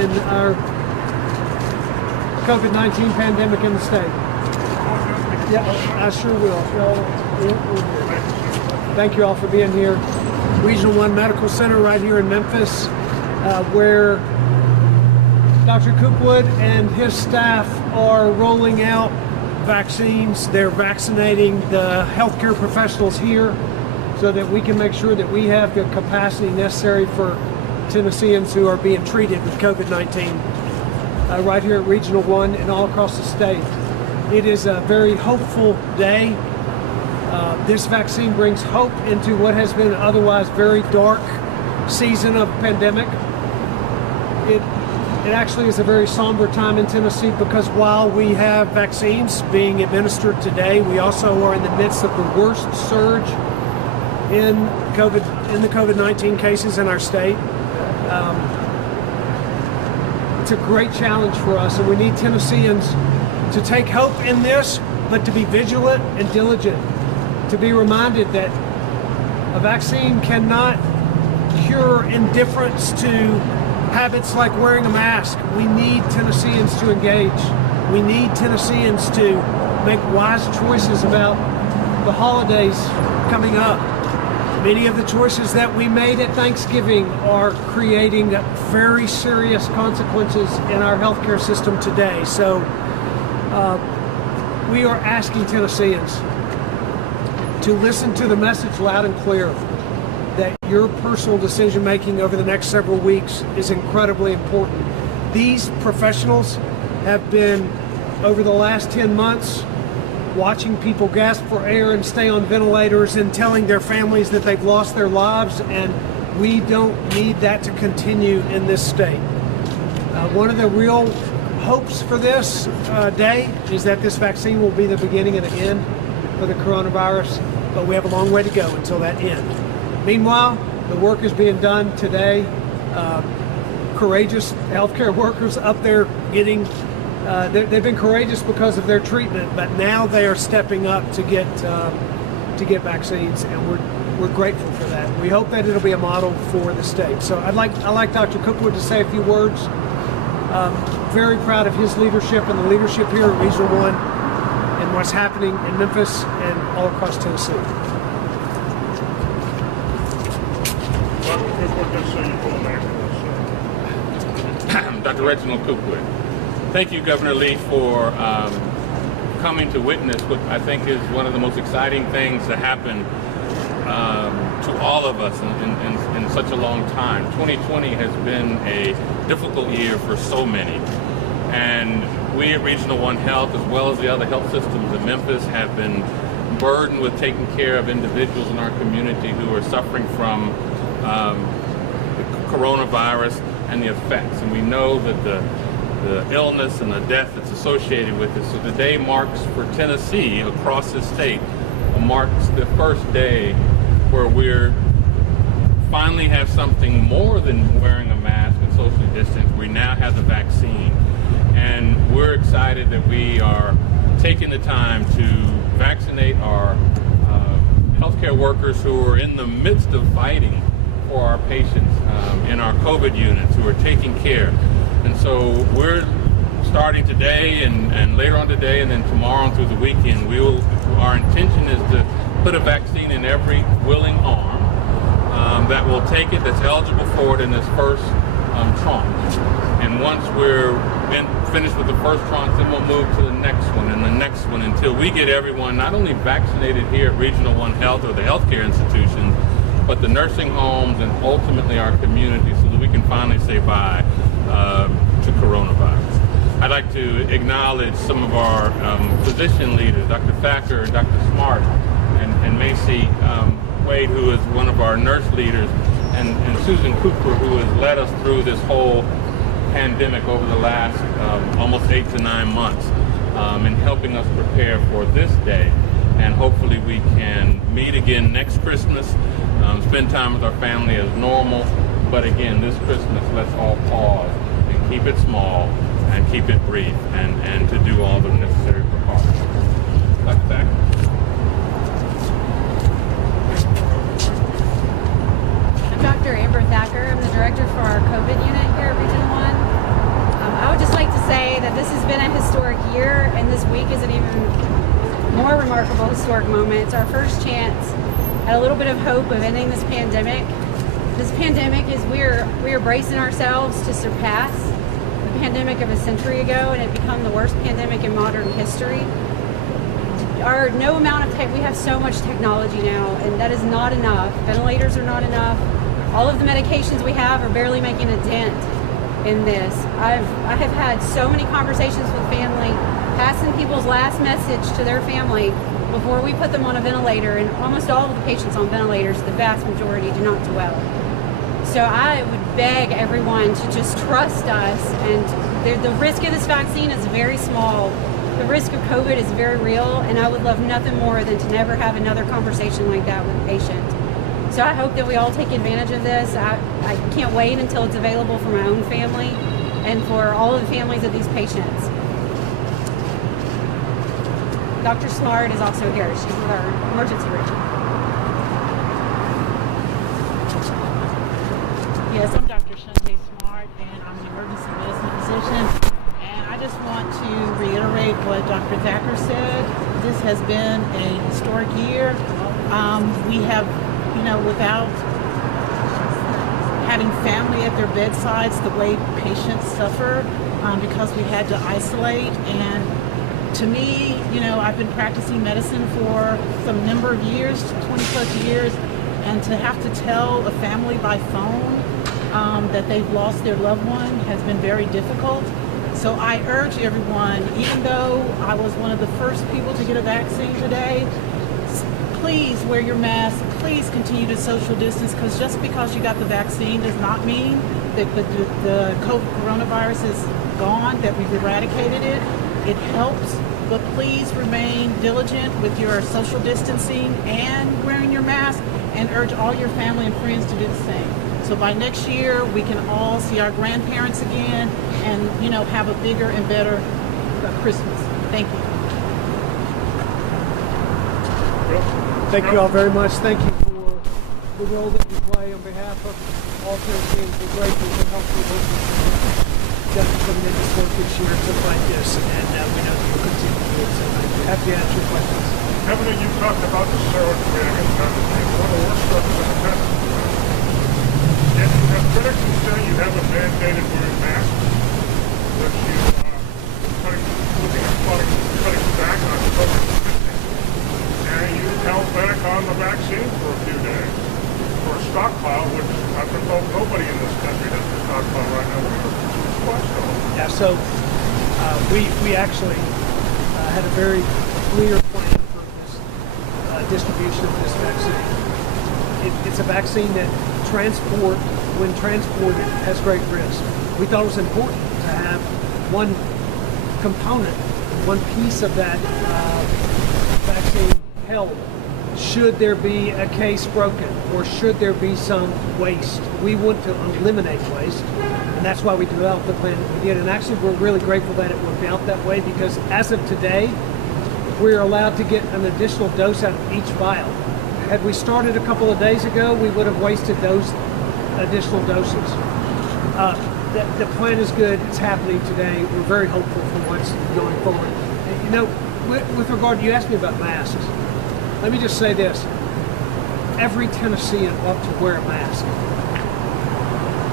in our COVID-19 pandemic in the state. Yeah, I sure will. Thank you all for being here. Regional 1 Medical Center right here in Memphis, where Dr. Cookwood and his staff are rolling out vaccines. They're vaccinating the healthcare professionals here so that we can make sure that we have the capacity necessary for Tennesseans who are being treated with COVID-19 right here at Regional 1 and all across the state. It is a very hopeful day. This vaccine brings hope into what has been otherwise very dark season of pandemic. It actually is a very somber time in Tennessee because while we have vaccines being administered today, we also are in the midst of the worst surge in the COVID-19 cases in our state. It's a great challenge for us, and we need Tennesseans to take hope in this, but to be vigilant and diligent, to be reminded that a vaccine cannot cure indifference to habits like wearing a mask. We need Tennesseans to engage. We need Tennesseans to make wise choices about the holidays coming up. Many of the choices that we made at Thanksgiving are creating very serious consequences in our healthcare system today. So we are asking Tennesseans to listen to the message loud and clear that your personal decision making over the next several weeks is incredibly important. These professionals have been, over the last 10 months, watching people gasp for air and stay on ventilators and telling their families that they've lost their lives, and we don't need that to continue in this state. One of the real hopes for this day is that this vaccine will be the beginning of the end for the coronavirus, but we have a long way to go until that end. Meanwhile, the work is being done today. Courageous healthcare workers up there getting they've been courageous because of their treatment, but now they are stepping up to get vaccines, and we're grateful for that. We hope that it'll be a model for the state. So I'd like Dr. Cookwood to say a few words. Very proud of his leadership and the leadership here at Regional 1 and what's happening in Memphis and all across Tennessee. Dr. Reginald Cookwood. Thank you, Governor Lee, for coming to witness what I think is one of the most exciting things to happen to all of us in such a long time. 2020 has been a difficult year for so many. And we at Regional 1 Health, as well as the other health systems in Memphis, have been burdened with taking care of individuals in our community who are suffering from the coronavirus and the effects. And we know that the illness and the death that's associated with it. So today marks for Tennessee, across the state, marks the first day where we're finally have something more than wearing a mask and socially distance. We now have the vaccine. And we're excited that we are taking the time to vaccinate our healthcare workers who are in the midst of fighting for our patients in our COVID units who are taking care. And so we're starting today and later on today and then tomorrow and through the weekend, our intention is to put a vaccine in every willing arm that will take it, that's eligible for it in this first tranche. And once we're finished with the first tranche, then we'll move to the next one and the next one until we get everyone not only vaccinated here at Regional 1 Health or the healthcare institutions, but the nursing homes and ultimately our community so that we can finally say bye to coronavirus. I'd like to acknowledge some of our physician leaders, Dr. Thacker, Dr. Smart, and Macy Wade, who is one of our nurse leaders, and Susan Cooper, who has led us through this whole pandemic over the last almost 8 to 9 months in helping us prepare for this day. And hopefully we can meet again next Christmas, spend time with our family as normal. But again, this Christmas, let's all pause and keep it small and keep it brief and to do all the necessary precautions. Dr. Thacker. I'm Dr. Amber Thacker. I'm the director for our COVID unit here at Region 1. this has been a historic year, and this week is an even more remarkable historic moment. It's our first chance at a little bit of hope of ending this pandemic. This pandemic is we are bracing ourselves to surpass the pandemic of a century ago, and it become the worst pandemic in modern history. No amount of tech, we have so much technology now, and that is not enough. Ventilators are not enough. All of the medications we have are barely making a dent in this. I have had so many conversations with family, passing people's last message to their family before we put them on a ventilator, and almost all of the patients on ventilators, the vast majority, do not do well. So I would beg everyone to just trust us, and the risk of this vaccine is very small. The risk of COVID is very real, and I would love nothing more than to never have another conversation like that with a patient. So I hope that we all take advantage of this. I can't wait until it's available for my own family and for all of the families of these patients. Dr. Smart is also here. She's with our emergency room. Yes, I'm Dr. Shante Smart, and I'm an emergency medicine physician. And I just want to reiterate what Dr. Thacker said. This has been a historic year. We have, without having family at their bedsides, the way patients suffer because we had to isolate. And to me, I've been practicing medicine for some number of years, 20 plus years, and to have to tell a family by phone that they've lost their loved one has been very difficult. So I urge everyone, even though I was one of the first people to get a vaccine today, please wear your mask, please continue to social distance, because just because you got the vaccine does not mean that the coronavirus is gone, that we've eradicated it. It helps, but please remain diligent with your social distancing and wearing your mask, and urge all your family and friends to do the same. So by next year, we can all see our grandparents again and, have a bigger and better Christmas. Thank you. Thank you all very much. Thank you for the role that you play on behalf of all Tennesseans. We're grateful for helping you. Done some tremendous work this year to fight this, and we know that you'll continue to do it. So thank you. Happy to answer your questions. Governor, you talked about the steroid creating a one of the worst drugs in the country. Yet you have critics who say you haven't mandated wearing masks, but you cutting back on COVID testing, and you held back on the vaccine for a few days for a stockpile, which I've been told nobody in this country has a stockpile right now. Yeah, so we actually had a very clear plan for this distribution of this vaccine. It's a vaccine that when transported, has great risk. We thought it was important to have one component, one piece of that vaccine held. Should there be a case broken, or should there be some waste? We want to eliminate waste, and that's why we developed the plan that we did. And actually, we're really grateful that it worked out that way, because as of today, we're allowed to get an additional dose out of each vial. Had we started a couple of days ago, we would have wasted those additional doses. The plan is good. It's happening today. We're very hopeful for what's going forward. With regard, you asked me about masks. Let me just say this. Every Tennessean ought to wear a mask.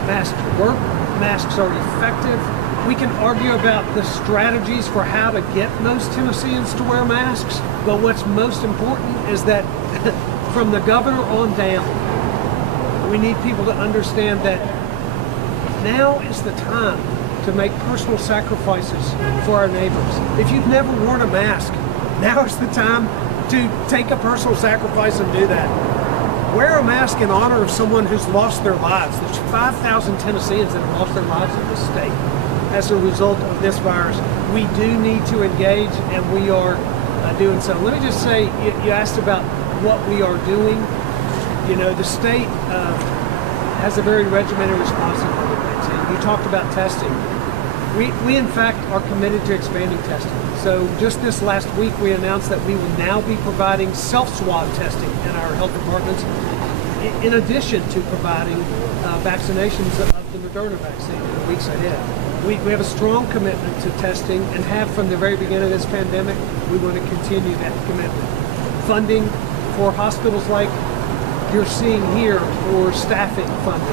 Masks work. Masks are effective. We can argue about the strategies for how to get most Tennesseans to wear masks, but what's most important is that from the governor on down, we need people to understand that now is the time to make personal sacrifices for our neighbors. If you've never worn a mask, now is the time to take a personal sacrifice and do that. Wear a mask in honor of someone who's lost their lives. There's 5,000 Tennesseans that have lost their lives in this state as a result of this virus. We do need to engage, and we are doing so. Let me just say, you asked about what we are doing. The state has a very regimented response to COVID-19. You talked about testing. We in fact are committed to expanding testing. So just this last week, we announced that we will now be providing self-swab testing in our health departments, in addition to providing vaccinations of the Moderna vaccine in the weeks ahead. We have a strong commitment to testing and have from the very beginning of this pandemic. We want to continue that commitment. Funding for hospitals like you're seeing here, or staffing funding.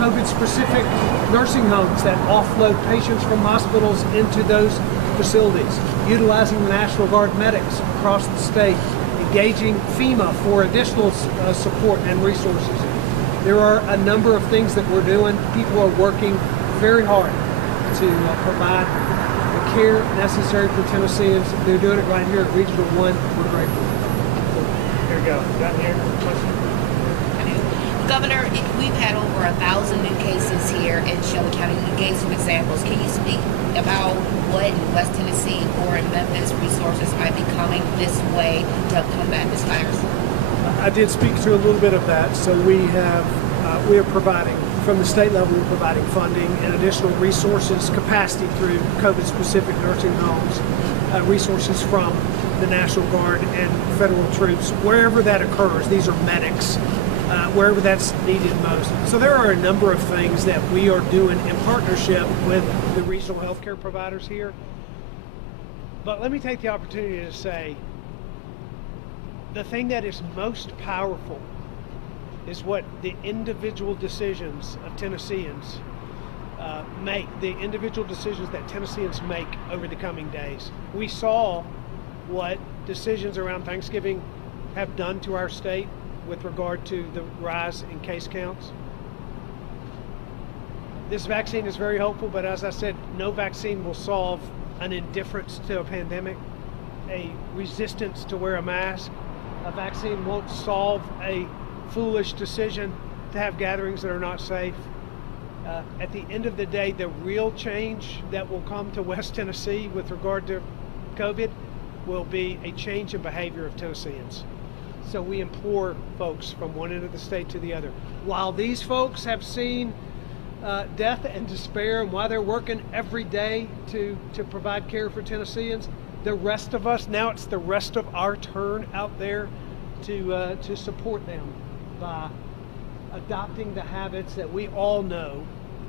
COVID-specific nursing homes that offload patients from hospitals into those facilities. Utilizing the National Guard medics across the state. Engaging FEMA for additional support and resources. There are a number of things that we're doing. People are working very hard to provide the care necessary for Tennesseans. They're doing it right here at Regional 1. We're grateful. Here we go. Down here. Question. Governor, we've had over 1,000 new cases here in Shelby County. You gave some examples. Can you speak about what in West Tennessee or in Memphis resources might be coming this way to help combat this virus? I did speak to a little bit of that. So we are providing, from the state level, we're providing funding and additional resources, capacity through COVID-specific nursing homes, resources from the National Guard and federal troops, wherever that occurs. These are medics, wherever that's needed most. So there are a number of things that we are doing in partnership with the regional healthcare providers here. But let me take the opportunity to say, the thing that is most powerful is what the individual decisions of Tennesseans make, the individual decisions that Tennesseans make over the coming days. We saw what decisions around Thanksgiving have done to our state with regard to the rise in case counts. This vaccine is very hopeful, but as I said, no vaccine will solve an indifference to a pandemic, a resistance to wear a mask. A vaccine won't solve a foolish decision to have gatherings that are not safe. At the end of the day, the real change that will come to West Tennessee with regard to COVID will be a change in behavior of Tennesseans. So we implore folks from one end of the state to the other. While these folks have seen death and despair, and while they're working every day to provide care for Tennesseans, the rest of us, now it's the rest of our turn out there to support them by adopting the habits that we all know.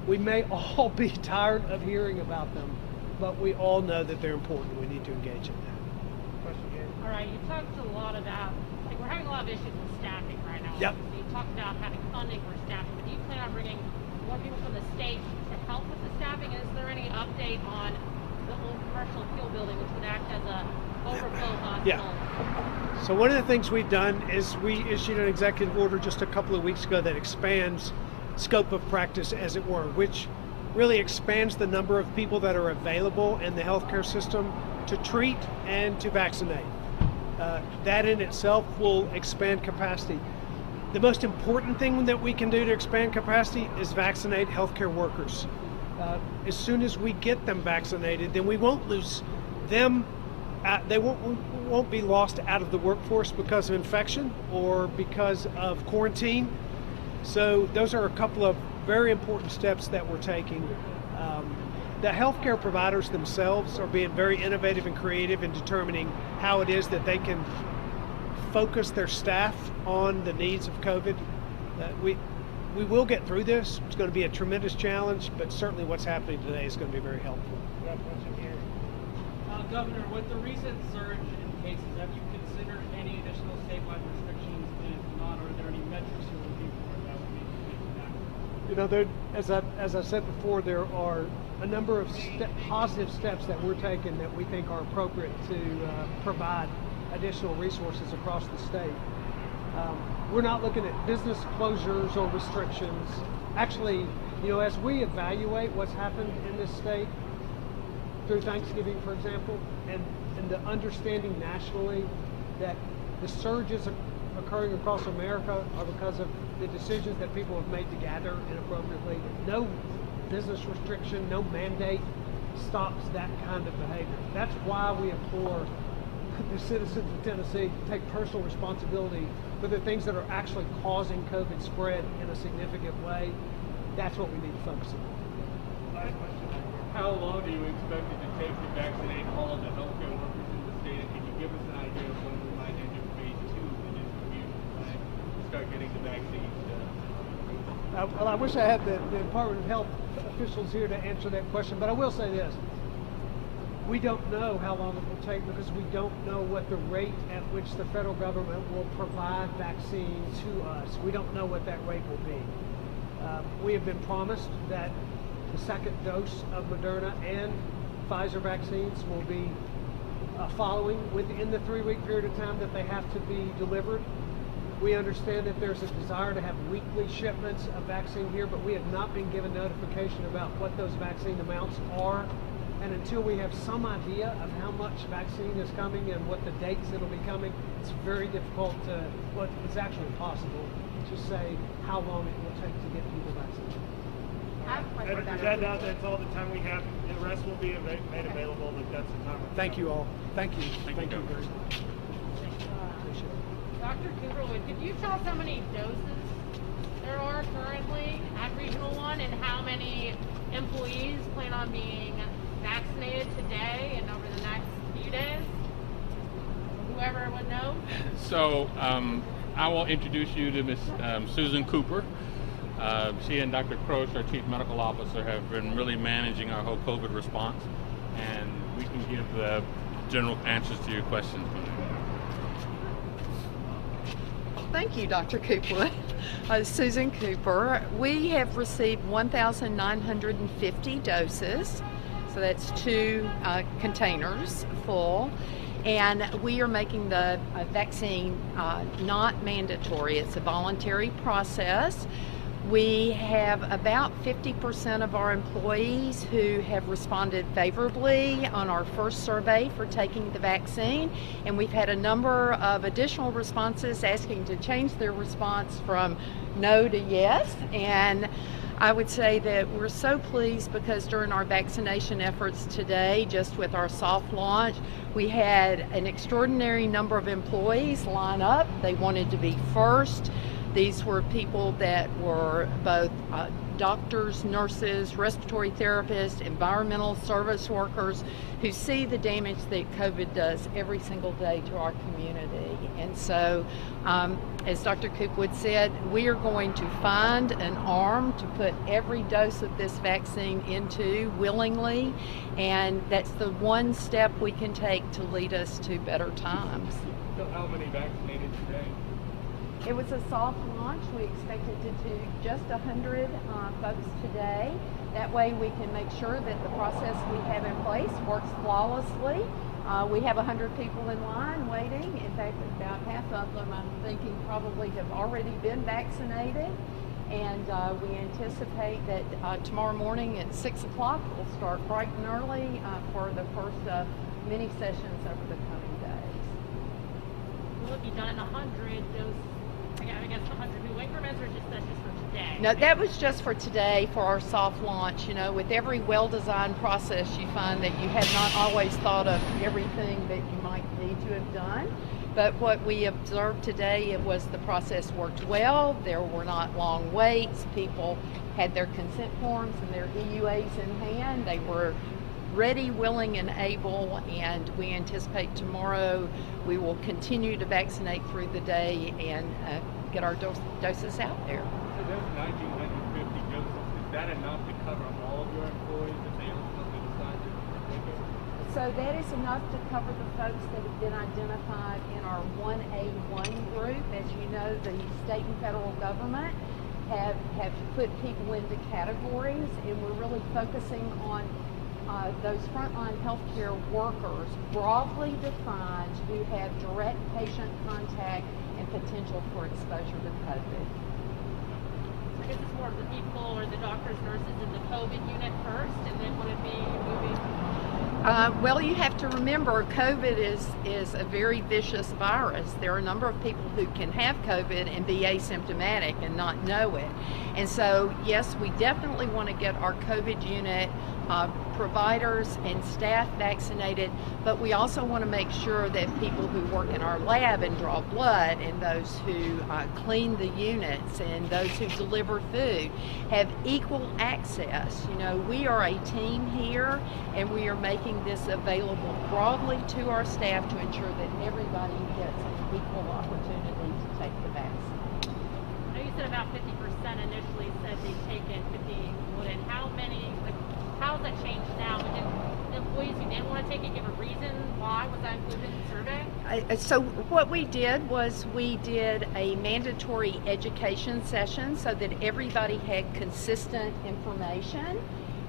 We may all be tired of hearing about them, but we all know that they're important. We need to engage in that. Question here. All right, you talked a lot about, like, we're having a lot of issues with staffing right now. Yep. So you talked about having funding for staffing, but do you plan on bringing more people from the state to help with the staffing? And is there any update on the old commercial appeal building, which would act as a overflow hospital? Yeah. So one of the things we've done is we issued an executive order just a couple of weeks ago that expands scope of practice, as it were, which really expands the number of people that are available in the healthcare system to treat and to vaccinate. That in itself will expand capacity. The most important thing that we can do to expand capacity is vaccinate healthcare workers. As soon as we get them vaccinated, then we won't lose them. They won't be lost out of the workforce because of infection or because of quarantine. So those are a couple of very important steps that we're taking. The healthcare providers themselves are being very innovative and creative in determining how it is that they can focus their staff on the needs of COVID. We will get through this. It's going to be a tremendous challenge, but certainly what's happening today is going to be very helpful. Governor, with the recent surge in cases, have you considered any additional statewide restrictions? And if not, are there any metrics you're looking for that would make that? You know, as I said before, there are a number of positive steps that we're taking that we think are appropriate to provide additional resources across the state. We're not looking at business closures or restrictions. Actually, you know, as we evaluate what's happened in this state through Thanksgiving, for example, and the understanding nationally that the surges occurring across America are because of the decisions that people have made to gather inappropriately. No business restriction, no mandate stops that kind of behavior. That's why we implore the citizens of Tennessee to take personal responsibility for the things that are actually causing COVID spread in a significant way. That's what we need to focus on. How long do you expect it to take to vaccinate all of the healthcare workers in the state? And can you give us an idea of when we might enter phase 2 in this review, right? Start getting the vaccines. Well, I wish I had the Department of Health officials here to answer that question, but I will say this. We don't know how long it will take because we don't know what the rate at which the federal government will provide vaccine to us. We don't know what that rate will be. We have been promised that the second dose of Moderna and Pfizer vaccines will be following within the 3-week period of time that they have to be delivered. We understand that there's a desire to have weekly shipments of vaccine here, but we have not been given notification about what those vaccine amounts are. And until we have some idea of how much vaccine is coming and what the dates it'll be coming, it's very difficult to, well, it's actually impossible to say how long it will take to get people vaccinated. That's all the time we have. The rest will be made available, but that's the time. Thank you all. Thank you. Thank you very much. Appreciate it. Dr. Cooperwood, could you tell us how many doses there are currently at Regional 1 and how many employees plan on being vaccinated today and over the next few days? Whoever would know. So I will introduce you to Ms. Susan Cooper. She and Dr. Croce, our Chief Medical Officer, have been really managing our whole COVID response, and we can give the general answers to your questions. Thank you, Dr. Cooper. Susan Cooper. We have received 1,950 doses, so that's 2 containers full. And we are making the vaccine not mandatory. It's a voluntary process. We have about 50% of our employees who have responded favorably on our first survey for taking the vaccine, and we've had a number of additional responses asking to change their response from no to yes. And I would say that we're so pleased because during our vaccination efforts today, just with our soft launch, we had an extraordinary number of employees line up. They wanted to be first. These were people that were both doctors, nurses, respiratory therapists, environmental service workers who see the damage that COVID does every single day to our community. And so, as Dr. Cookwood said, we are going to find an arm to put every dose of this vaccine into willingly, and that's the one step we can take to lead us to better times. So how many vaccinated today? It was a soft launch. We expected to do just 100 folks today. That way we can make sure that the process we have in place works flawlessly. We have 100 people in line waiting. In fact, about half of them, I'm thinking, probably have already been vaccinated. And we anticipate that tomorrow morning at 6 o'clock, we'll start bright and early for the first of many sessions over the coming days. Will it be done in 100 doses? I guess 100 new increments, or that's just for today? No, that was just for today for our soft launch. You know, with every well-designed process, you find that you have not always thought of everything that you might need to have done. But what we observed today, it was the process worked well. There were not long waits. People had their consent forms and their EUAs in hand. They were ready, willing, and able, and we anticipate tomorrow we will continue to vaccinate through the day and get our doses out there. So that's 1,950 doses. Is that enough to cover all of your employees if they ultimately decide to take it? So that is enough to cover the folks that have been identified in our 1A1 group. As you know, the state and federal government have put people into categories, and we're really focusing on those frontline healthcare workers, broadly defined, who have direct patient contact and potential for exposure to COVID. I guess it's more of the people or the doctors, nurses in the COVID unit first, and then would it be moving? Well, you have to remember, COVID is a very vicious virus. There are a number of people who can have COVID and be asymptomatic and not know it. And so, yes, we definitely want to get our COVID unit providers and staff vaccinated, but we also want to make sure that people who work in our lab and draw blood, and those who clean the units, and those who deliver food have equal access. You know, we are a team here, and we are making this available broadly to our staff to ensure that everybody gets an equal opportunity to take the vaccine. I know you said about 50% initially said they'd taken, 50 wouldn't. How many, like, how's that changed now? Did the employees who didn't want to take it give a reason why? Was that included in the survey? So what we did was we did a mandatory education session so that everybody had consistent information,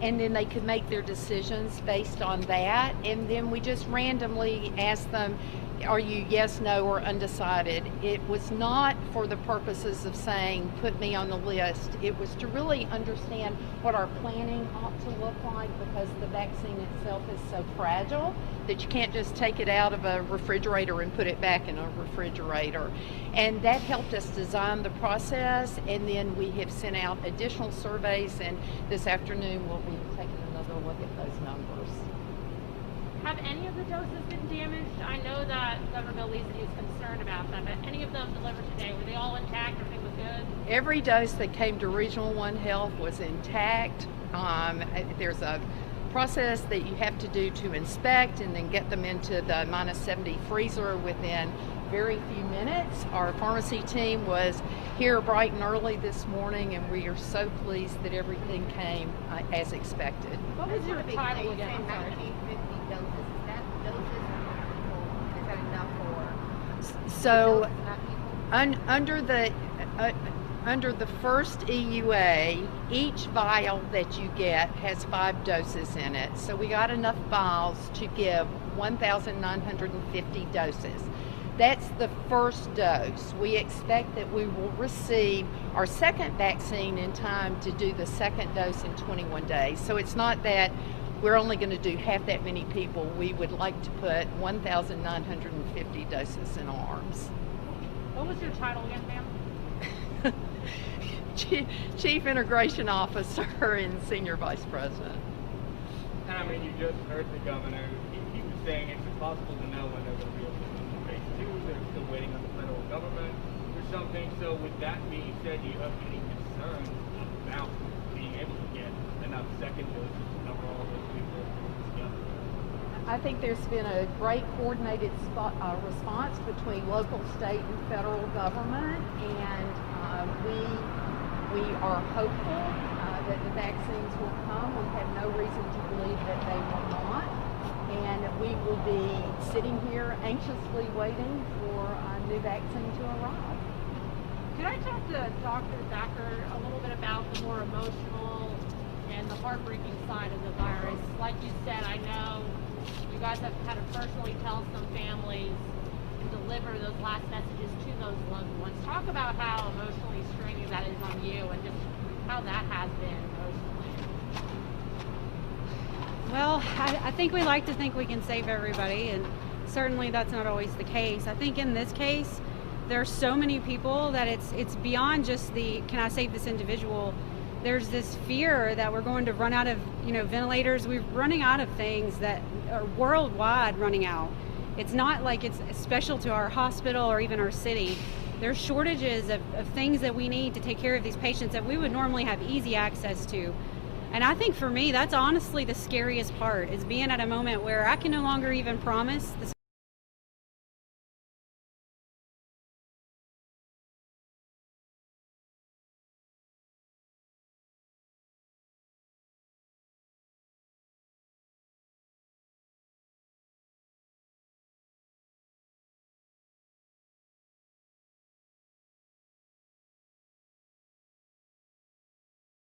and then they could make their decisions based on that. And then we just randomly asked them, are you yes, no, or undecided? It was not for the purposes of saying, put me on the list. It was to really understand what our planning ought to look like, because the vaccine itself is so fragile that you can't just take it out of a refrigerator and put it back in a refrigerator. And that helped us design the process, and then we have sent out additional surveys, and this afternoon we'll be taking another look at those numbers. Have any of the doses been damaged? I know that Governor Bill Leeson is concerned about them, but any of them delivered today, were they all intact? Everything was good? Every dose that came to Regional One Health was intact. There's a process that you have to do to inspect and then get them into the -70 freezer within very few minutes. Our pharmacy team was here bright and early this morning, and we are so pleased that everything came as expected. What was your title again? I'm sorry. 50 doses. Is that doses or is that enough for So not people? under the first EUA, each vial that you get has 5 doses in it. So we got enough vials to give 1,950 doses. That's the first dose. We expect that we will receive our second vaccine in time to do the second dose in 21 days. So it's not that we're only going to do half that many people. We would like to put 1,950 doses in arms. What was your title again, ma'am? Chief Integration Officer and Senior Vice President. I mean, you just heard the governor. He was saying it's impossible to know when they're going to be able to do phase 2. They're still waiting on the federal government or something. So with that being said, do you have any concerns about being able to get enough second doses to cover all those people together? I think there's been a great coordinated response between local, state, and federal government, and we are hopeful that the vaccines will come. We have no reason to believe that they will not, and we will be sitting here anxiously waiting for a new vaccine to arrive. Could I talk to Dr. Thacker a little bit about the more emotional and the heartbreaking side of the virus? Like you said, I know you guys have had to personally tell some families and deliver those last messages to those loved ones. Talk about how emotionally straining that is on you and just how that has been emotionally. Well, I think we like to think we can save everybody, and certainly that's not always the case. I think in this case, there's so many people that it's beyond just the, can I save this individual? There's this fear that we're going to run out of, ventilators. We're running out of things that are worldwide running out. It's not like it's special to our hospital or even our city. There's shortages of things that we need to take care of these patients that we would normally have easy access to. And I think for me, that's honestly the scariest part, is being at a moment where I can no longer even promise the